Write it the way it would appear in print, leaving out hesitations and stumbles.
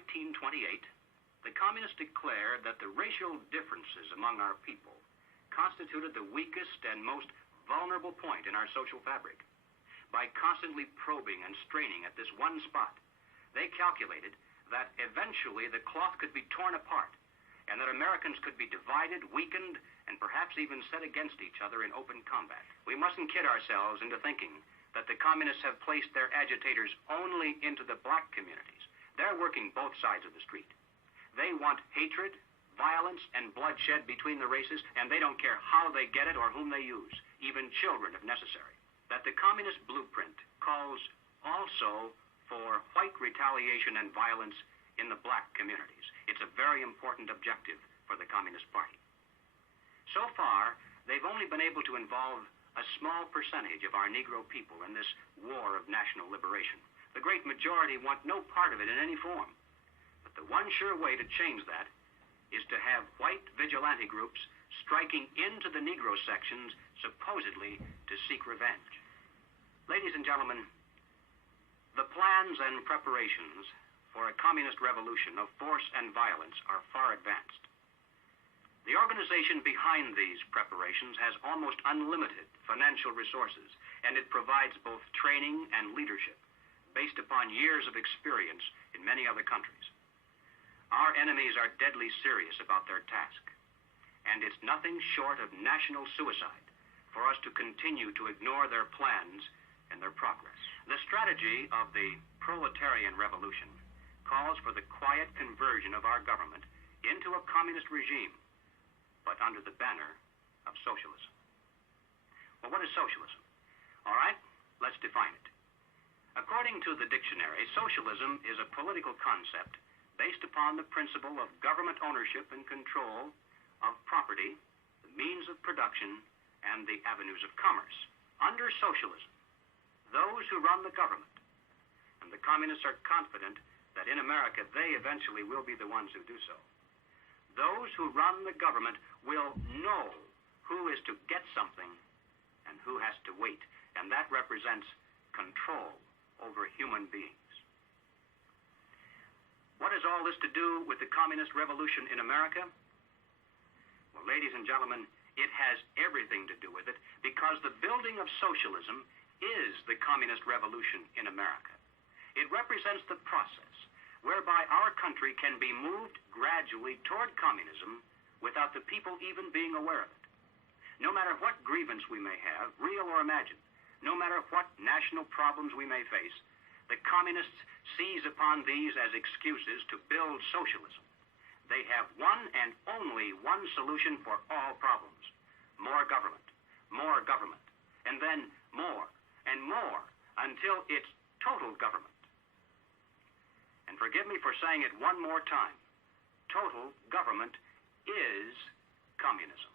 1928, the communists declared that the racial differences among our people constituted the weakest and most vulnerable point in our social fabric. By constantly probing and straining at this one spot, they calculated that eventually the cloth could be torn apart and that Americans could be divided, weakened, and perhaps even set against each other in open combat. We mustn't kid ourselves into thinking that the communists have placed their agitators only into the black communities. They're working both sides of the street. They want hatred, violence, and bloodshed between the races, and they don't care how they get it or whom they use, even children if necessary. That the communist blueprint calls also for white retaliation and violence in the black communities. It's a very important objective for the Communist Party. So far, they've only been able to involve a small percentage of our Negro people in this war of national liberation. The great majority want no part of it in any form. But the one sure way to change that is to have white vigilante groups striking into the Negro sections, supposedly to seek revenge. Ladies and gentlemen, the plans and preparations for a communist revolution of force and violence are far advanced. The organization behind these preparations has almost unlimited financial resources, and it provides both training and leadership based upon years of experience in many other countries. Our enemies are deadly serious about their task, and it's nothing short of national suicide for us to continue to ignore their plans and their progress. The strategy of the proletarian revolution calls for the quiet conversion of our government into a communist regime, but under the banner of socialism. Well, what is socialism? All right, let's define it. According to the dictionary, socialism is a political concept based upon the principle of government ownership and control of property, the means of production, and the avenues of commerce. Under socialism, those who run the government, and the communists are confident that in America they eventually will be the ones who do so. Those who run the government will know who is to get something and who has to wait, and that represents control over human beings. What has all this to do with the communist revolution in America? Well, ladies and gentlemen, it has everything to do with it, because the building of socialism is the communist revolution in America. It represents the process whereby our country can be moved gradually toward communism without the people even being aware of it. No matter what grievance we may have, real or imagined, no matter what national problems we may face, the communists seize upon these as excuses to build socialism. They have one and only one solution for all problems: more government, and then more and more until it's total government. And forgive me for saying it one more time, total government is communism.